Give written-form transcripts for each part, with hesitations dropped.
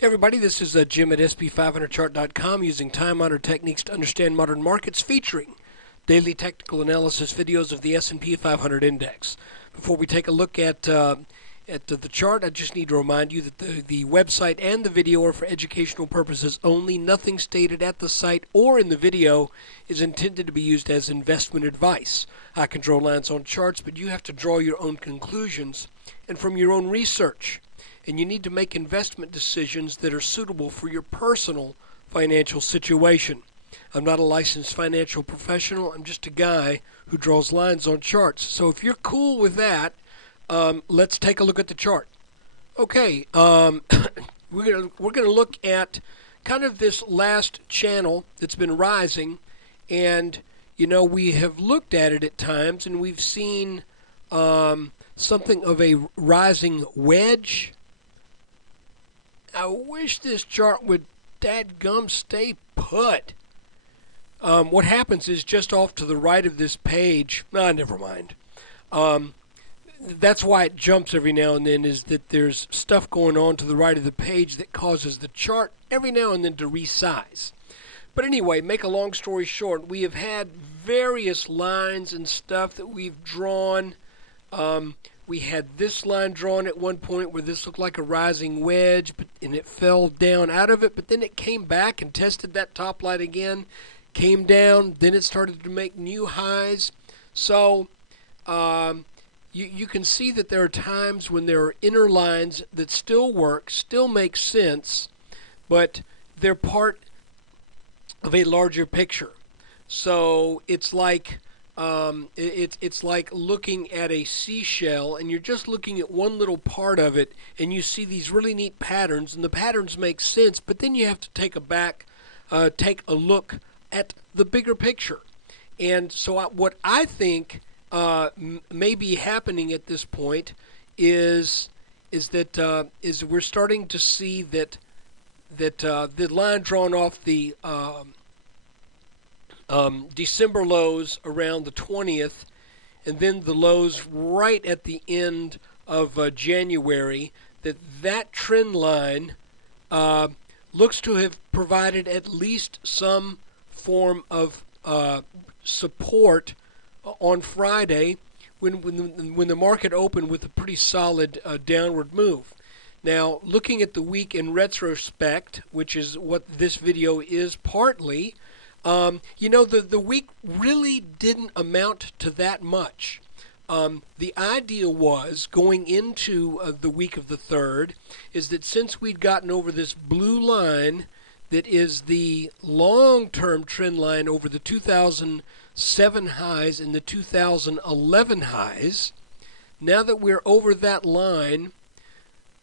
Hey everybody, this is Jim at SP500chart.com using time-honored techniques to understand modern markets, featuring daily technical analysis videos of the S&P 500 index. Before we take a look at the chart, I just need to remind you that the website and the video are for educational purposes only. Nothing stated at the site or in the video is intended to be used as investment advice. I can draw lines on charts, but you have to draw your own conclusions and from your own research. And you need to make investment decisions that are suitable for your personal financial situation. I'm not a licensed financial professional. I'm just a guy who draws lines on charts. So if you're cool with that, let's take a look at the chart. Okay, we're gonna look at kind of this last channel that's been rising, and we have looked at it at times, and we've seen something of a rising wedge. I wish this chart would dadgum stay put. What happens is just off to the right of this page, never mind. That's why it jumps every now and then, is that there's stuff going on to the right of the page that causes the chart every now and then to resize. But anyway, make a long story short, we have had various lines and stuff that we've drawn. We had this line drawn at one point where this looked like a rising wedge, and it fell down out of it, but then it came back and tested that top line again, came down, then it started to make new highs. So you can see that there are times when there are inner lines that still work, still make sense, but they're part of a larger picture. So it's like it's like looking at a seashell, and you're just looking at one little part of it, and you see these really neat patterns, and the patterns make sense, but then you have to take a look at the bigger picture. And so what I think may be happening at this point is we're starting to see that the line drawn off the December lows around the 20th, and then the lows right at the end of January, that trend line looks to have provided at least some form of support on Friday when the market opened with a pretty solid downward move. Now, looking at the week in retrospect, which is what this video is partly, the week really didn't amount to that much. The idea was, going into the week of the 3rd, is that since we'd gotten over this blue line that is the long-term trend line over the 2007 highs and the 2011 highs, now that we're over that line,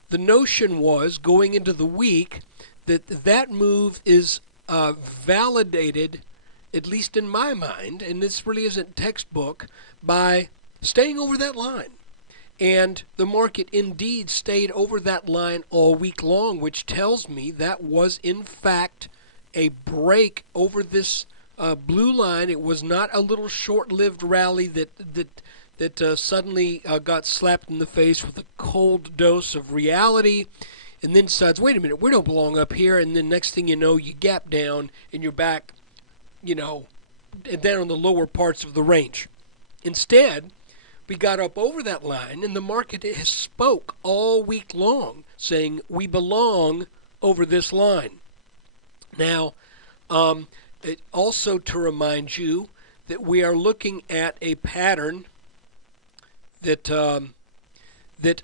the notion was, going into the week, that move is validated, at least in my mind, and this really isn't textbook, by staying over that line. And the market indeed stayed over that line all week long, which tells me that was in fact a break over this blue line. It was not a little short-lived rally that suddenly got slapped in the face with a cold dose of reality, and then decides, wait a minute, we don't belong up here, and then next thing you know, you gap down, and you're back, down on the lower parts of the range. Instead, we got up over that line, and the market has spoke all week long, saying we belong over this line. Now, also to remind you that we are looking at a pattern that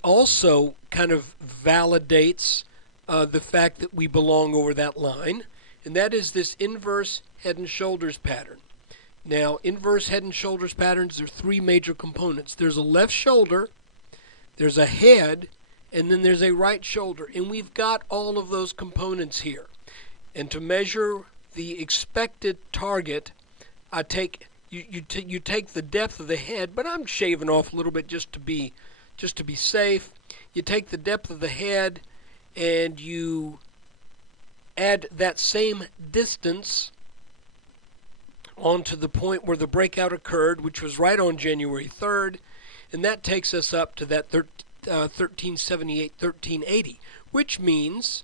also kind of validates the fact that we belong over that line, and that is this inverse head and shoulders pattern. Now, inverse head and shoulders patterns, there are three major components. There's a left shoulder, there's a head, and then there's a right shoulder, and we've got all of those components here. And to measure the expected target, I take you take the depth of the head, but I'm shaving off a little bit just to be safe. You take the depth of the head and you add that same distance onto the point where the breakout occurred, which was right on January 3rd, and that takes us up to that 1378, 1380, which means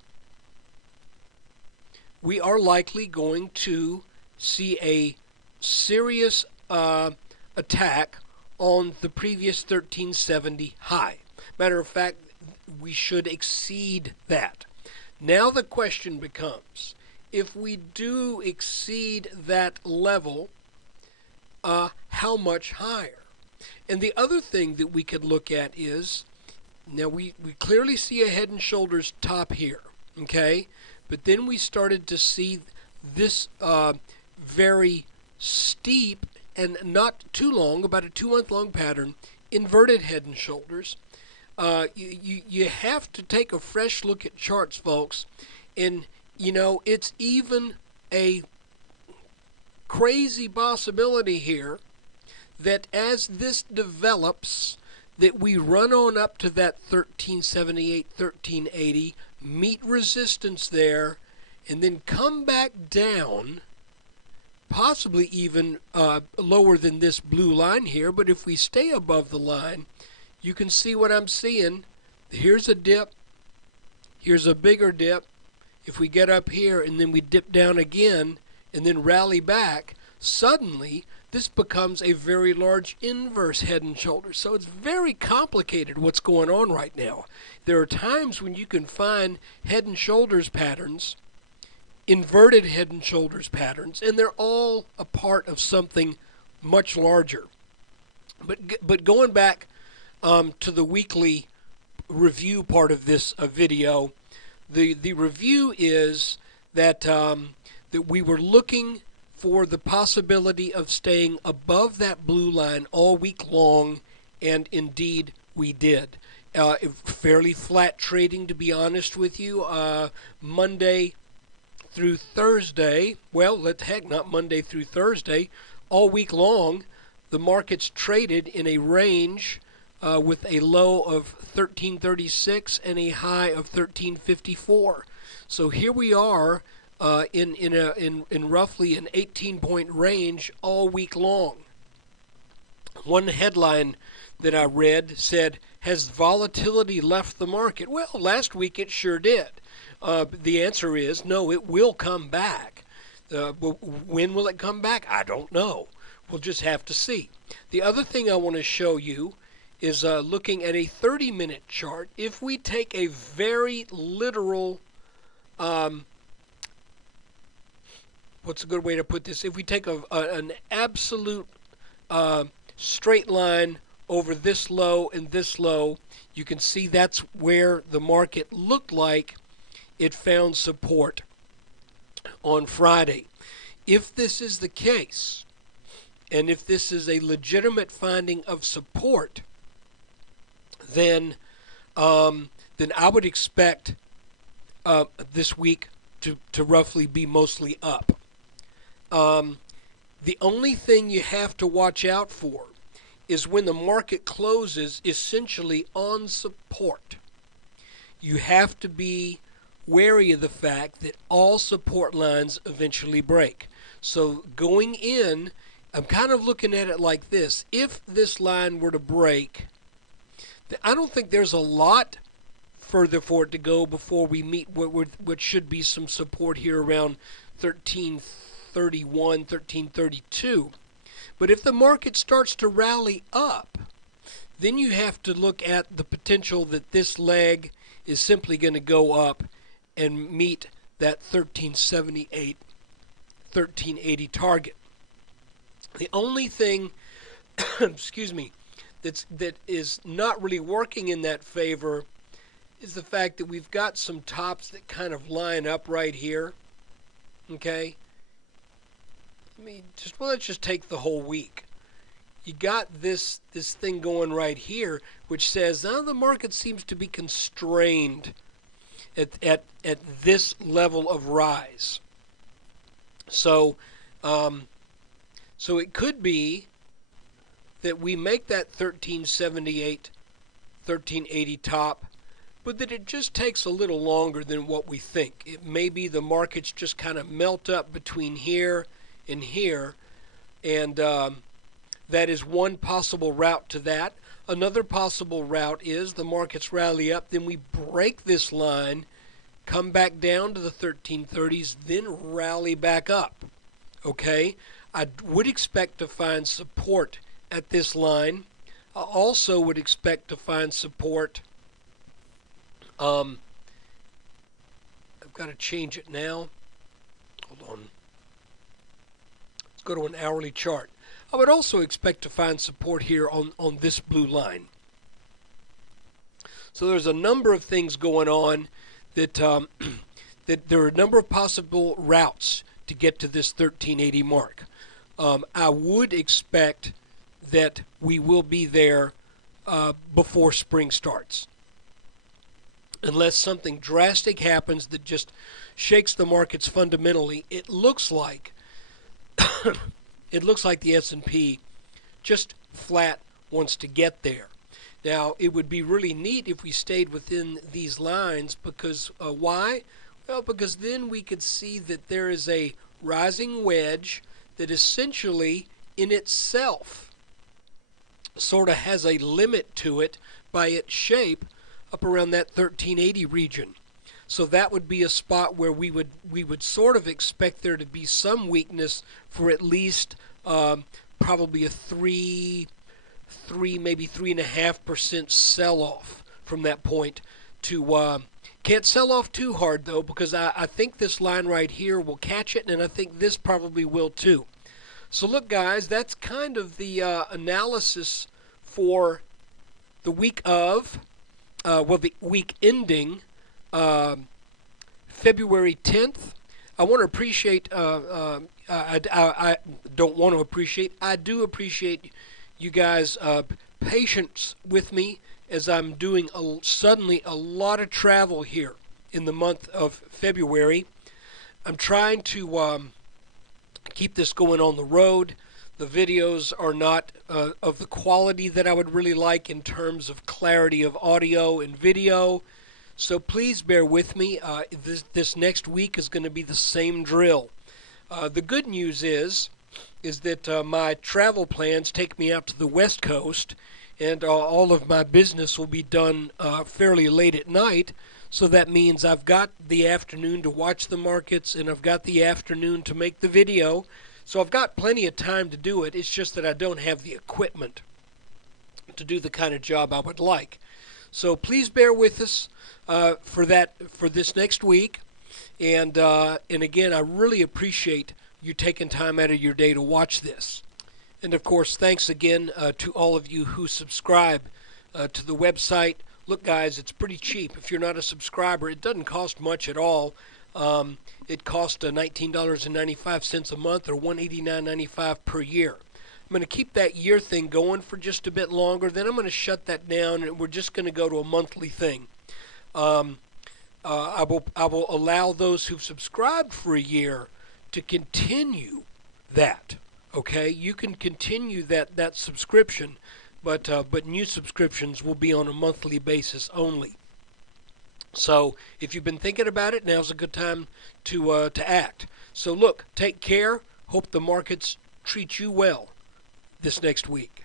we are likely going to see a serious attack on the previous 1370 high. Matter of fact, we should exceed that. Now the question becomes, if we do exceed that level, how much higher? And the other thing that we could look at is, now we clearly see a head and shoulders top here, okay? But then we started to see this very steep and not too long, about a 2-month long pattern, inverted head and shoulders. You have to take a fresh look at charts, folks, and it's even a crazy possibility here that as this develops, that we run on up to that 1378, 1380, meet resistance there, and then come back down, possibly even lower than this blue line here. But if we stay above the line, you can see what I'm seeing. Here's a dip. Here's a bigger dip. If we get up here and then we dip down again and then rally back, suddenly this becomes a very large inverse head and shoulders. So it's very complicated what's going on right now. There are times when you can find head and shoulders patterns, inverted head and shoulders patterns, and they're all a part of something much larger. But going back to the weekly review part of this video, the review is that that we were looking for the possibility of staying above that blue line all week long, and indeed we did. Fairly flat trading, to be honest with you. Monday through Thursday, well, not Monday through Thursday, all week long, the markets traded in a range with a low of 1336 and a high of 1354. So here we are in roughly an 18-point range all week long. One headline that I read said, "Has volatility left the market?" Well, last week it sure did. The answer is no, it will come back. When will it come back? I don't know. We'll just have to see. The other thing I want to show you is looking at a 30-minute chart. If we take a very literal, what's a good way to put this? If we take an absolute straight line over this low and this low, you can see that's where the market looked like it found support on Friday. If this is the case, and if this is a legitimate finding of support, then I would expect this week to roughly be mostly up. The only thing you have to watch out for is when the market closes essentially on support. You have to be wary of the fact that all support lines eventually break. So going in, I'm kind of looking at it like this. If this line were to break, I don't think there's a lot further for it to go before we meet what should be some support here around 1331, 1332. But if the market starts to rally up, then you have to look at the potential that this leg is simply going to go up and meet that 1378, 1380 target. The only thing, excuse me, that is not really working in that favor is the fact that we've got some tops that kind of line up right here. Okay? Let's just take the whole week. You got this thing going right here, which says now the market seems to be constrained at this level of rise. So it could be that we make that 1378, 1380 top, but that it just takes a little longer than what we think. It may be the markets just kind of melt up between here and here, and that is one possible route to that. Another possible route is the markets rally up, then we break this line, come back down to the 1330s, then rally back up. Okay, I would expect to find support at this line. I also would expect to find support. I've got to change it now. Hold on. Let's go to an hourly chart. I would also expect to find support here on this blue line. So there's a number of things going on that that there are a number of possible routes to get to this 1380 mark. I would expect that we will be there before spring starts, unless something drastic happens that just shakes the markets fundamentally. It looks like the S&P just flat wants to get there. Now, it would be really neat if we stayed within these lines, because why? Well, because then we could see that there is a rising wedge that essentially in itself sort of has a limit to it by its shape up around that 1380 region. So that would be a spot where we would sort of expect there to be some weakness for at least probably a 3, maybe 3.5% sell-off from that point to can't sell off too hard though, because I think this line right here will catch it, and I think this probably will too. So look, guys, that's kind of the analysis for the week of the week ending February 10th. I want to appreciate I don't want to appreciate, I do appreciate you guys' patience with me as I'm doing suddenly a lot of travel here in the month of February. I'm trying to keep this going on the road. The videos are not of the quality that I would really like in terms of clarity of audio and video. So please bear with me. This next week is going to be the same drill. The good news is that my travel plans take me out to the West Coast, and all of my business will be done fairly late at night. So that means I've got the afternoon to watch the markets, and I've got the afternoon to make the video. So I've got plenty of time to do it. It's just that I don't have the equipment to do the kind of job I would like. So please bear with us for this next week. And again, I really appreciate you taking time out of your day to watch this. And of course, thanks again to all of you who subscribe to the website. Look, guys, it's pretty cheap. If you're not a subscriber, it doesn't cost much at all. It costs $19.95 a month, or $189.95 per year. I'm going to keep that year thing going for just a bit longer. Then I'm going to shut that down, and we're just going to go to a monthly thing. I will allow those who've subscribed for a year to continue that. Okay, you can continue that subscription, but new subscriptions will be on a monthly basis only. So if you've been thinking about it, now's a good time to act. So look, take care. Hope the markets treat you well this next week.